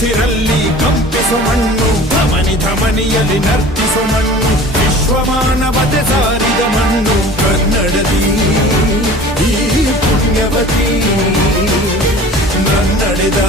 ಉಸಿರಲ್ಲಿ ಕಂಪಿಸೋ ಮಣ್ಣು, ಧಮನಿ ಧಮನಿಯಲ್ಲಿ ನರ್ತಿಸೋ ಮಣ್ಣು, ವಿಶ್ವಮಾನವತೆ ಸಾರಿದ ಮಣ್ಣು ಕನ್ನಡದಿ ಈ ಪುಣ್ಯವತಿ ನನ್ನಡೆದ